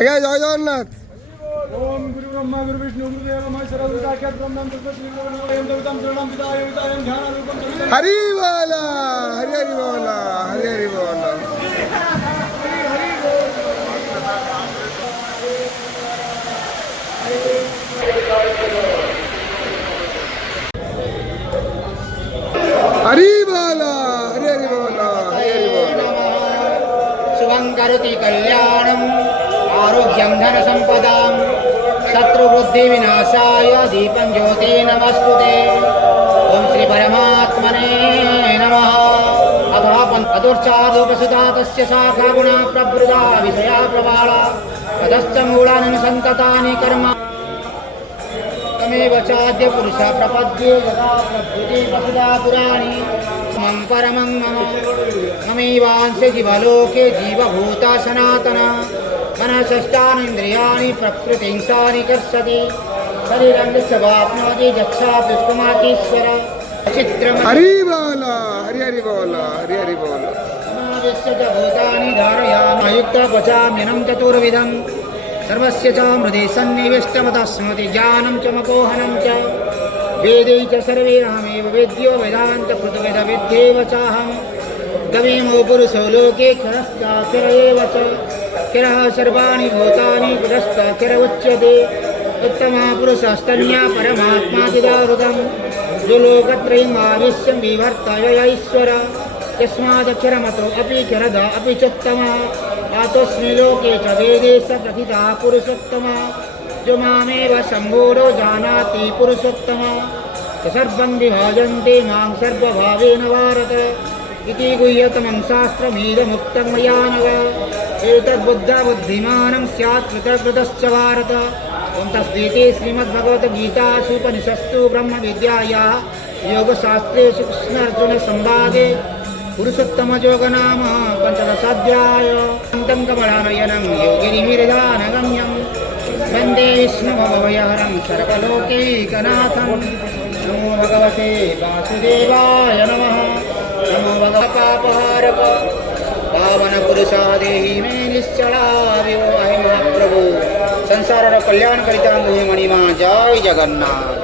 आज्ञा जय जगन्नाथ। ओम गुरु ब्रह्मा गुरु विष्णु गुरुदेव महेश्वर गुरु साक्षात् ब्रह्म तस्मै श्री गुरवे नमः। ओम देवतां शरणं पिताय वितायं ध्यानं रूपं हरि बोला, हरि हरि बोला, हरि हरि बोला। हरि बोला, हरि हरि बोला, हरि हरि बोला। शुभं करोति कल्याणं आरोग्यं धन संपदां शत्रुबुद्धि विनाशाय दीपं ज्योति नमस्तुते। ओम श्री परमात्मने नमः। अधोर्चादोपसुता तस्य शाखा गुणा प्रवृद्धा विषया प्रबाला ततश्च मूलानि सन्ततानि कर्म तमेव चाद्य पुरुष प्रपद्ये यदा प्रभृति वसुधा पुराणी मम परमं मम ममैवांसे जीवलोके जीवभूता सनातना मनसष्टानीन्द्रियाणि प्रकृतिं सानिकर्षति शरीरं यच्चवाप्नोति यच्छाप्युत्तमातीश्वर चित्रं हरि बोला, हरि हरि बोला, हरि हरि बोला। समावेश्य च भूतानि धारयामयुक्तः पचाम्यन्नं चतुर्विधं सर्वस्य च हृदि सन्निविष्टमतस्मृति ज्ञानं च मपोहनं च वेदै च सर्वे अहमेव वेद्यो वेदान्तकृतवेदविद्येव चाहं गवीमो पुरुषो लोके क्षरश्चाक्षर एव च क्षरः सर्वाणि भूतानि पुरश्चाक्षर उच्यते उत्तमः पुरुषस्तन्या परमात्मातिदाहृतं यो लोकत्रयम् आविश्यं विवर्तय ईश्वर यस्मादक्षरमतो अपि क्षरद अपि चोत्तमः आतोऽस्मि लोके च वेदे स प्रथितः पुरुषोत्तमः जो मामेव सम्भूतो जानाति पुरुषोत्तमः सर्वं विभाजन्ते मां सर्वभावेन भारत इति गुह्यतमं शास्त्रमिदमुक्तं मया नघ एतद्बुद्धबुद्धिमानं स्यात् कृतकृतश्च भारत। ओं तस्मै श्रीमद्भगवद्गीतासूपनिषत्सु ब्रह्मविद्यायाः योगशास्त्रेषु कृष्णार्जुनसंवादे पुरुषोत्तमयोगनाम पञ्चदशाध्याय। अन्तं कमलानयनं योगिनिर्धानगम्यं वन्दे विष्णुभवभयहरं सर्वलोकैकनाथं। नमो भगवते वासुदेवाय नमः। नमो भगवपापहारक पावनपुरुषा देहि मे निश्चला विवाहे महाप्रभु संसारर कल्याण करिता मुहि मणिमा जय जगन्नाथ।